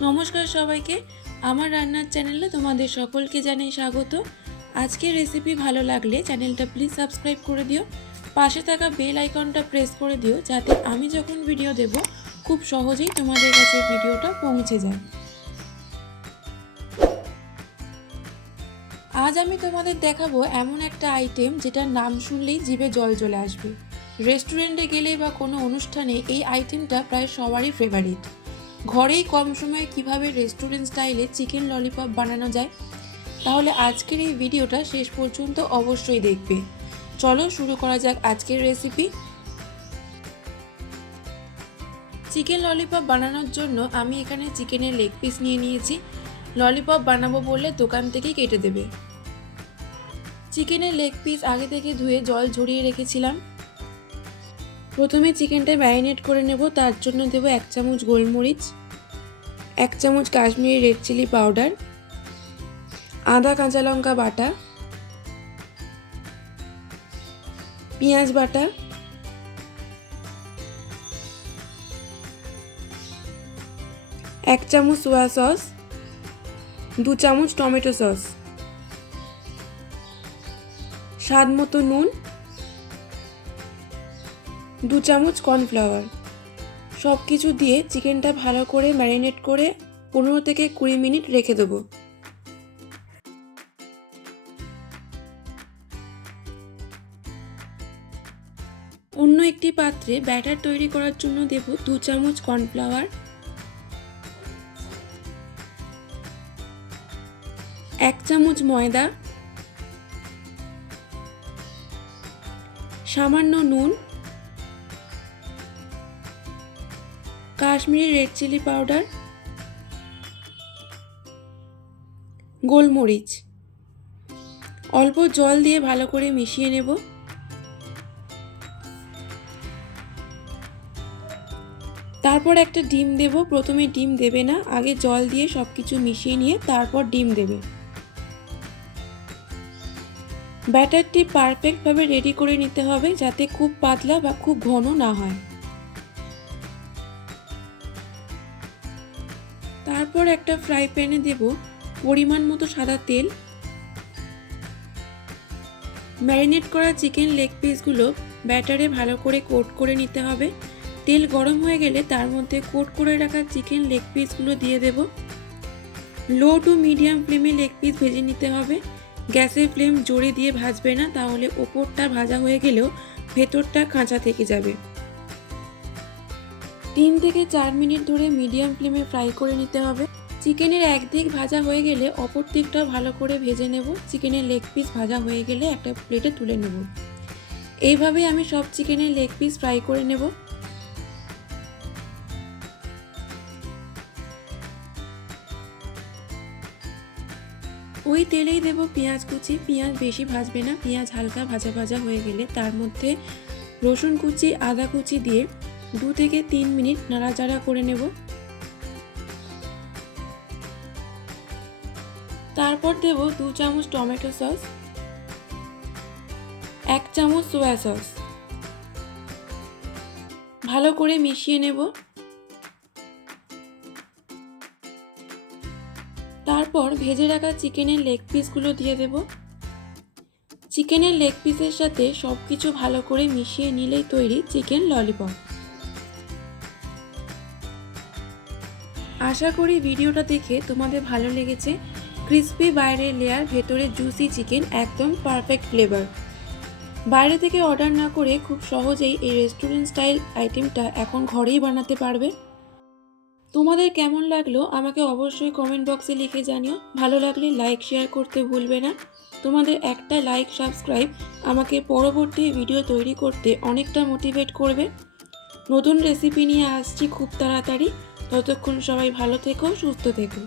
নমস্কার সবাইকে, আমার রান্নার চ্যানেলে তোমাদের সকলকে জানাই স্বাগত। আজকের রেসিপি ভালো লাগলে চ্যানেলটা প্লিজ সাবস্ক্রাইব করে দিও, পাশে থাকা বেল আইকনটা প্রেস করে দিও যাতে আমি যখন ভিডিও দেব খুব সহজেই তোমাদের কাছে ভিডিওটা পৌঁছে যায়। আজ আমি তোমাদের দেখাবো এমন একটা আইটেম যেটার নাম শুনলেই জিভে জল চলে আসবে। রেস্টুরেন্টে গেলে বা কোনো অনুষ্ঠানে এই আইটেমটা প্রায় সবারই ফেভারিট। ঘরেই কম সময়ে কিভাবে রেস্টুরেন্ট স্টাইলে চিকেন ললিপপ বানানো যায়, তাহলে আজকের এই ভিডিওটা শেষ পর্যন্ত অবশ্যই দেখবে। চলো শুরু করা যাক আজকের রেসিপি। চিকেন ললিপপ বানানোর জন্য আমি এখানে চিকেনের লেগ পিস নিয়ে নিয়েছি। ললিপপ বানাবো বললে দোকান থেকেই কেটে দেবে। চিকেনের লেগ পিস আগে থেকে ধুয়ে জল ঝরিয়ে রেখেছিলাম। প্রথমে চিকেনটা ম্যারিনেট করে নেব। তার জন্য দেব 1 চামচ গোলমরিচ, 1 চামচ কাশ্মীরি রেড চিলি পাউডার, আদা কাঁচা লঙ্কা বাটা, পেঁয়াজ বাটা, 1 চামচ সোয়া সস, 2 চামচ টমেটো সস, স্বাদ মতো নুন, 2 চামচ কর্নফ্লাওয়ার। সব কিছু দিয়ে চিকেনটা ভালো করে ম্যারিনেট করে 15 থেকে 20 মিনিট রেখে দেবো। অন্য একটি পাত্রে ব্যাটার তৈরি করার জন্য দেব 2 চামচ কর্নফ্লাওয়ার, 1 চামচ ময়দা, সামান্য নুন, কাশ্মীরি রেড চিলি পাউডার, গোলমরিচ। অল্প জল দিয়ে ভালো করে মিশিয়ে নেব। তারপর একটা ডিম দেব। প্রথমে ডিম দেবে না, আগে জল দিয়ে সব কিছু মিশিয়ে নিয়ে তারপর ডিম দেবে। ব্যাটারটি পারফেক্টভাবে রেডি করে নিতে হবে যাতে খুব পাতলা বা খুব ঘন না হয়। তারপর একটা ফ্রাই প্যানে দেব পরিমাণ মতো সাদা তেল। ম্যারিনেট করা চিকেন লেগ পিসগুলো ব্যাটারে ভালো করে কোট করে নিতে হবে। তেল গরম হয়ে গেলে তার মধ্যে কোট করে রাখা চিকেন লেগ পিসগুলো দিয়ে দেব। লো টু মিডিয়াম ফ্লেমে লেগ পিস ভেজে নিতে হবে। গ্যাসের ফ্লেম জোরে দিয়ে ভাজবে না, তাহলে ওপরটা ভাজা হয়ে গেলেও ভেতরটা কাঁচা থেকে যাবে। 3 থেকে 4 মিনিট ধরে মিডিয়াম ফ্লেমে ফ্রাই করে নিতে হবে। চিকেনের একদিক ভাজা হয়ে গেলে অপর দিকটাও ভালো করে ভেজে নেব। চিকেনের লেগ পিস ভাজা হয়ে গেলে একটা প্লেটে তুলে নেব। এইভাবে আমি সব চিকেনের লেগ পিস ফ্রাই করে নেব। ওই তেলেই দেব পেঁয়াজ কুচি। পেঁয়াজ বেশি ভাজবে না, পেঁয়াজ হালকা ভাজা ভাজা হয়ে গেলে তার মধ্যে রসুন কুচি, আদা কুচি দিয়ে 2 থেকে 3 মিনিট নাড়াচাড়া করে নেব। তারপর দেব 2 চামচ টমেটো সস, 1 চামচ সোয়া সস। ভালো করে মিশিয়ে নেব। তারপর ভেজে রাখা চিকেনের লেগ পিসগুলো দিয়ে দেব। চিকেনের লেগ পিসের সাথে সব কিছু ভালো করে মিশিয়ে নিলেই তৈরি চিকেন ললিপপ। আশা করি ভিডিওটা দেখে তোমাদের ভালো লেগেছে। ক্রিস্পি বাইরের লেয়ার, ভেতরে জুসি চিকেন, একদম পারফেক্ট ফ্লেভার। বাইরে থেকে অর্ডার না করে খুব সহজেই এই রেস্টুরেন্ট স্টাইল আইটেমটা এখন ঘরেই বানাতে পারবে। তোমাদের কেমন লাগলো আমাকে অবশ্যই কমেন্ট বক্সে লিখে জানিও। ভালো লাগলে লাইক শেয়ার করতে ভুলবে না। তোমাদের একটা লাইক সাবস্ক্রাইব আমাকে পরবর্তী ভিডিও তৈরি করতে অনেকটা মোটিভেট করবে। নতুন রেসিপি নিয়ে আসছি খুব তাড়াতাড়ি। ততক্ষণ সবাই ভালো থেকো, সুস্থ থেকো।